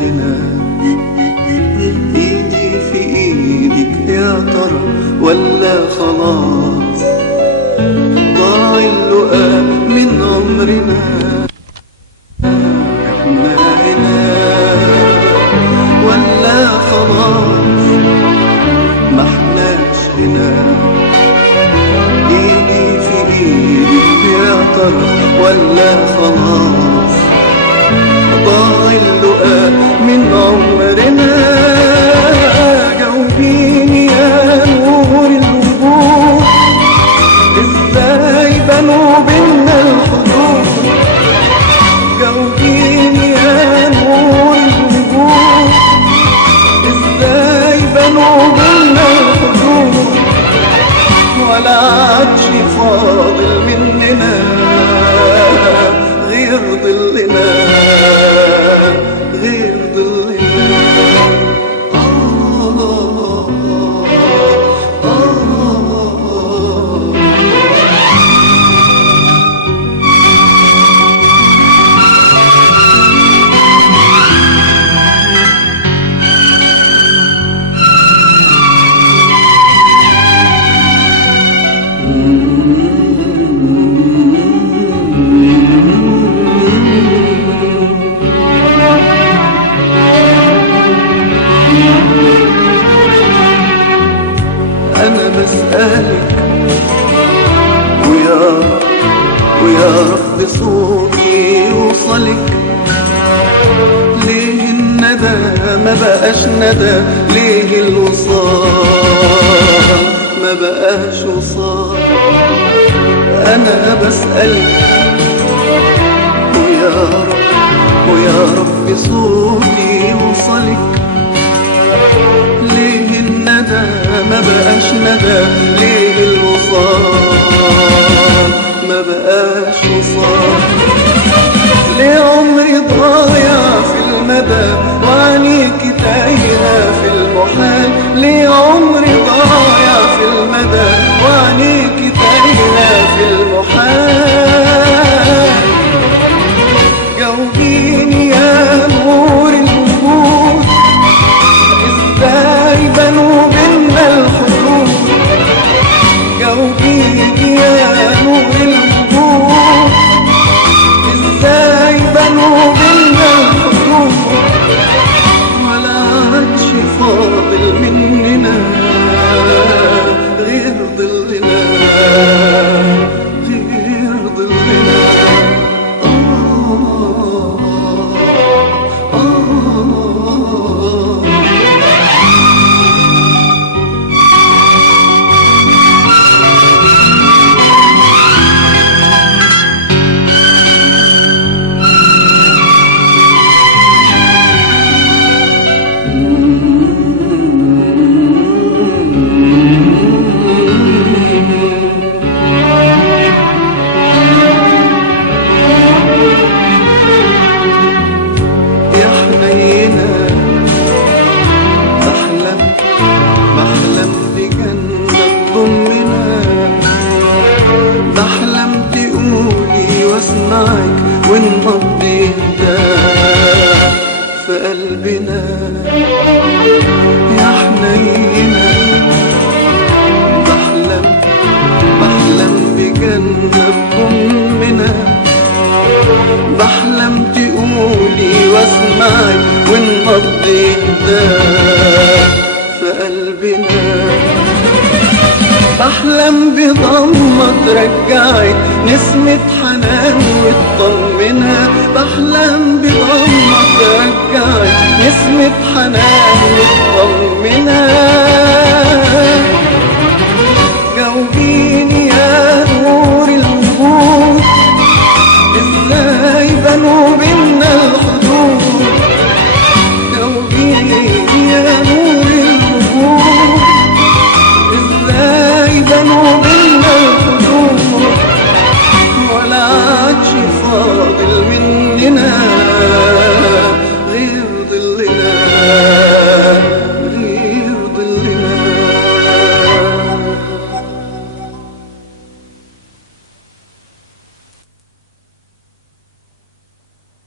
هنا، ايدي في ايدك يا ترى ولا خلاص ضاع اللقاء من عمرنا. احنا هنا ولا خلاص ما احناش هنا، ايدي في ايدك يا ترى ولا خلاص ضاع اللقاء من عمرنا. جاوبيني يا نور الوجود، ازاي بنوا بينا الحدود؟ جاوبيني يا نور الوجود، ازاي بنوا بينا الحدود؟ ولا عادش فاضل مننا غير ظلنا، غير ظلنا. أنا بسألك ويا رب صوتي يوصلك، ليه الندى ما بقاش ندى؟ ليه الوصال ما بقاش وصال؟ أنا بسألك ويا رب صوتي يوصلك، ليه الندى ما بقاش ندى؟ ليه الوصال ما بقاش وصال؟ ليه عمري ضايع في المدى وعينيكي تايهة في المحال؟ ليه عمري ضايع في المدى وعينيكي تايهة في المحال؟ جاوبيني يا نور الوجود، ازاي بنوا بينا الحدود؟ جاوبيني يا نور الوجود، ازاي بنوا بينا الحدود؟ ولا عادش فاضل مننا غير ظلنا، غير ظلنا. بحلم بجنة تضمنا، بحلم تقولي واسمعك ونقضي يهداك في قلبنا. يا حنينة بحلم بجنة تضمنا، بحلم تقولي واسمعك ونقضي يهداك في قلبنا. بحلم بضمة ترجعك نسمة حنان وتطمنها، بحلم بضمة ترجعك نسمة حنان وتطمنها.